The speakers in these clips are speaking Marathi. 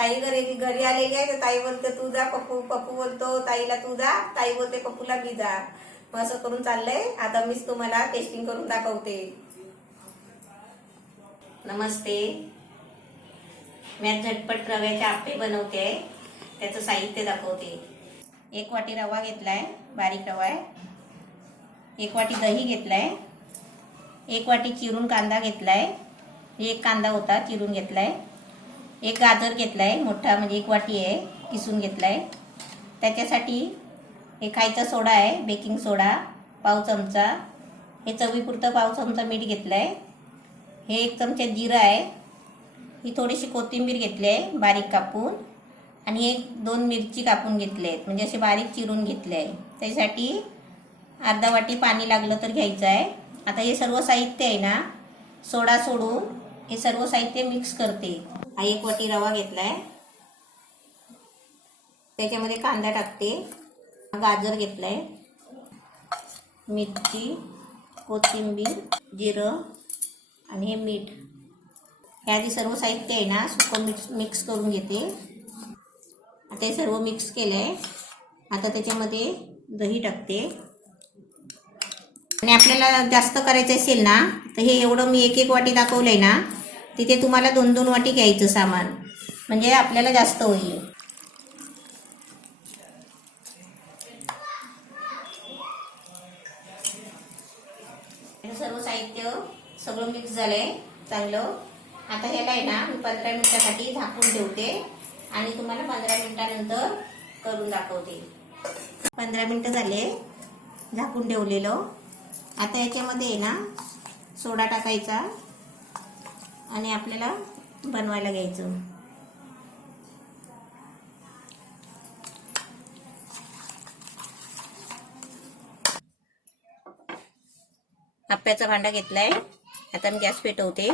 ताई घरी घरी आलेली आहे तर ताई बोलते तू जा, पप्पू पप्पू बोलतो ताईला तू जा, ताई बोलते पप्पूला मी जा. असं करून चाललंय. आता मीच तुम्हाला टेस्टिंग करून दाखवते. नमस्ते. मी झटपट रव्याचे आप्पे बनवते. त्याचं साहित्य दाखवते. 1 वाटी रवा घेतलाय, बारीक रवा आहे. 1 वाटी दही घेतलाय. 1 वाटी चिरून कांदा घेतलाय. 1 कांदा होता चिरून घेतलाय. 1 गाजर घेतलाय मोठा, म्हणजे 1 वाटी आहे, किसून घेतलाय. त्याच्यासाठी हे खायचा सोडा आहे, बेकिंग सोडा पाव चमचा. हे चवीपुरतं पाव चमचा मीठ घेतलंय. हे 1 चमचा जिरं आहे. ही थोडीशी कोथिंबीर घेतली आहे बारीक कापून. आणि हे 2 मिरची कापून घेतले आहेत, म्हणजे असे बारीक चिरून घेतले आहे. त्यासाठी अर्धा वाटी पाणी लागलं तर घ्यायचं आहे. आता हे सर्व साहित्य आहे ना, सोडा सोडून हे सर्व साहित्य मिक्स करते. हा 1 वाटी रवा घेतलाय. त्याच्यामध्ये कांदा टाकते. गाजर घेतलाय, मिरची, कोथिंबीर, जिरं आणि हे मीठ. हे आधी सर्व साहित्य आहे ना सुकं मिक्स करून घेते. आता हे सर्व मिक्स केलंय. आता त्याच्यामध्ये दही टाकते. आणि आपल्याला जास्त करायचं असेल ना तर हे एवढं मी 1 वाटी दाखवलंय ना, तिथे तुम्हाला 2 वाटी घ्यायचं सामान, म्हणजे आपल्याला जास्त होईल. सर्व साहित्य सगळं मिक्स झालंय चांगलं. आता ह्याला आहे ना मी 15 मिनिटासाठी झाकून ठेवते आणि तुम्हाला 15 मिनिटानंतर करून दाखवते. 15 मिनिटं झाले झाकून ठेवलेलं. आता याच्यामध्ये आहे ना सोडा टाकायचा आणि आपल्याला बनवायला घ्यायचं. आप्याचा भांडा घेतलाय. आता मी गॅस पेटवते.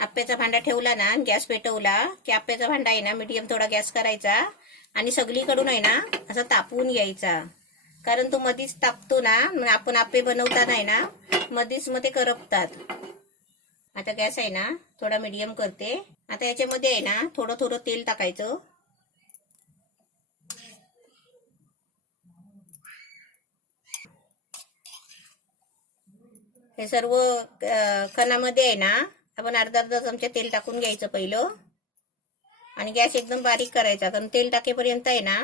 आप्याचा भांडा ठेवला ना, गॅस पेटवला की आप्याचा भांडा आहे ना मीडियम थोडा गॅस करायचा आणि सगळीकडून आहे ना असं तापवून घ्यायचा. कारण तो मधीच तापतो ना, मग आपण आप्पे बनवताना आहे ना मधीच मध्ये करपतात. आता गॅस आहे ना थोडा मीडियम करते. आता याच्यामध्ये आहे ना थोडं थोडं तेल टाकायचं. हे सर्व कणामध्ये आहे ना आपण अर्धा चमचा तेल टाकून घ्यायचं पहिलं. आणि गॅस एकदम बारीक करायचा, कारण तेल टाकेपर्यंत आहे ना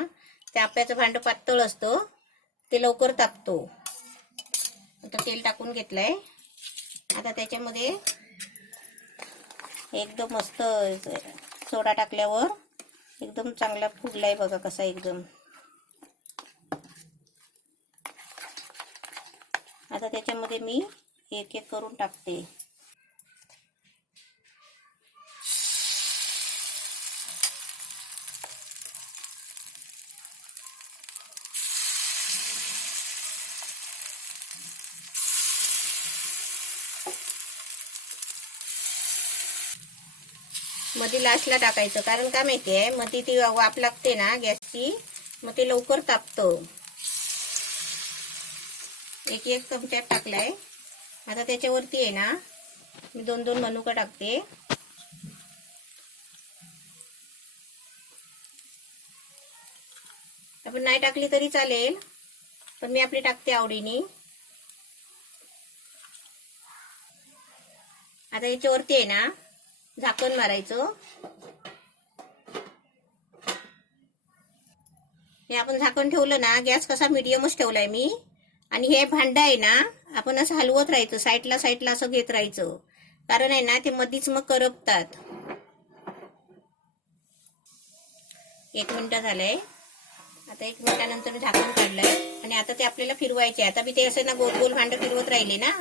त्या आप्याचं भांडं पातळ असतं, ते लवकर तापतो. आता तेल टाकून घेतलंय. आता त्याच्यामध्ये एकदम मस्त सोडा टाकल्यावर एकदम चांगला फुगलाय बघा कसा एकदम. आता त्याच्यामध्ये मी एक एक करून टाकते. मध्ये लास्टला टाकायचं, कारण काय माहितीये मध्ये ती वाफ लागते ना गॅसची, मग ते लवकर तापतं. एक एक चमचा टाकलाय. आता त्याच्यावरती आहे ना मी 2 मनुका टाकते. आपण नाही टाकली तरी चालेल, पण मी आपली टाकते आवडीने. आता याच्यावरती आहे ना झाकण मारायचं. हे आपण झाकण ठेवलं ना, गॅस कसा मीडियमच ठेवलाय मी. आणि हे भांडं आहे ना आपण असं हलवत राहायचं, साईडला साईडला असं घेत राहायचं, कारण आहे ना ते मधीच मग करपतात. 1 मिनिट झालंय. आता 1 मिनिटानंतर मी झाकण काढलंय आणि आता ते आपल्याला फिरवायचे. आता मी ते असं ना गोल गोल भांडं फिरवत राहिले ना,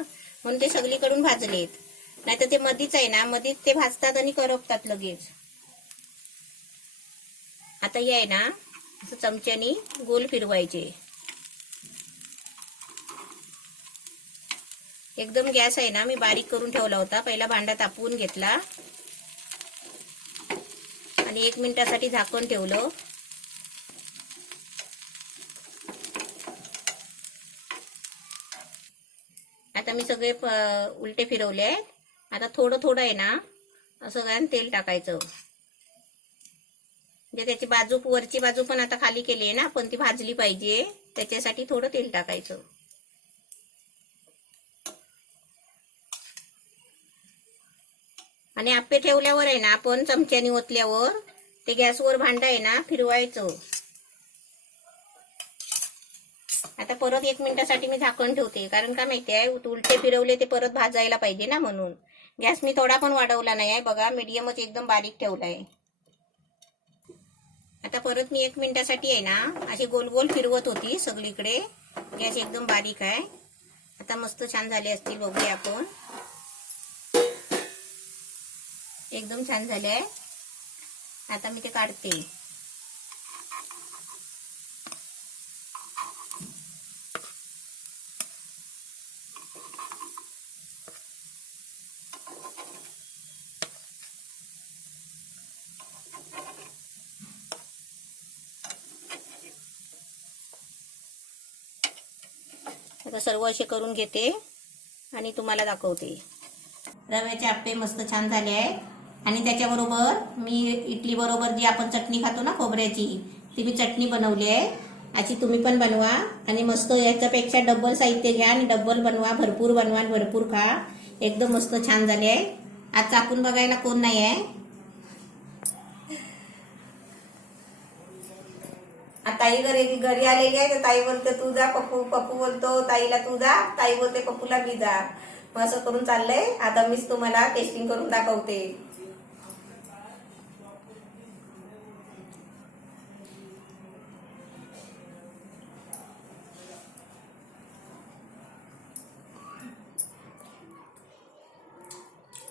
म्हणून ते सगळीकडून भाजलेत. नाही तर ते मधीच आहे ना, मधीच ते भाजतात आणि करपतात लगेच. आता हे आहे ना असं चमच्यानी गोल फिरवायचे. एकदम गॅस आहे ना मी बारीक करून ठेवला होता. पहिला भांडा तापवून घेतला आणि 1 मिनिटासाठी झाकण ठेवलं. आता मी सगळे उलटे फिरवले. आता थोडं थोडं आहे ना असं तेल टाकायचं. म्हणजे त्याची बाजू, वरची बाजू पण आता खाली केली आहे ना, पण ती भाजली पाहिजे, त्याच्यासाठी थोडं तेल टाकायचं. आणि आप्पे ठेवल्यावर आहे ना, आपण चमच्याने ओतल्यावर ते गॅसवर भांडं आहे ना फिरवायचं. आता परत 1 मिनिटासाठी मी झाकण ठेवते, कारण का माहितीये, उलटे फिरवले ते परत भाजायला पाहिजे ना, म्हणून. गॅस मी थोडा पण वाढवला नाही आहे बघा, मीडियमच एकदम बारीक ठेवलाय. आता परत मी 1 मिनिटासाठी आहे ना अशी गोल गोल फिरवत होती सगळीकडे. गॅस एकदम बारीक आहे. आता मस्त छान झाले असतील, बघूया आपण. एकदम छान झाले आहे. आता मी ते काढते. आता सर्व असे करून घेते आणि तुम्हाला दाखवते. रव्याचे आप्पे मस्त छान झाले आहेत. आणि त्याच्याबरोबर मी इडली बरोबर जी आपण चटणी खातो ना खोबऱ्याची, ती मी चटणी बनवली आहे. अशी तुम्ही पण बनवा आणि मस्त याच्यापेक्षा डबल साहित्य घ्या आणि डबल बनवा, भरपूर बनवा, भरपूर खा. एकदम मस्त छान झाले आहे. आज चाकून बघायला कोण नाही आहे. ताई घरी आलेली आहे, तर ताई बोलते तू जा, पप्पू बोलतो ताईला तू जा, ताई बोलते पप्पूला मी जा. असं करून चाललंय. आता मीच तुम्हाला टेस्टिंग करून दाखवते.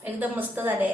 एकदम मस्त झाले.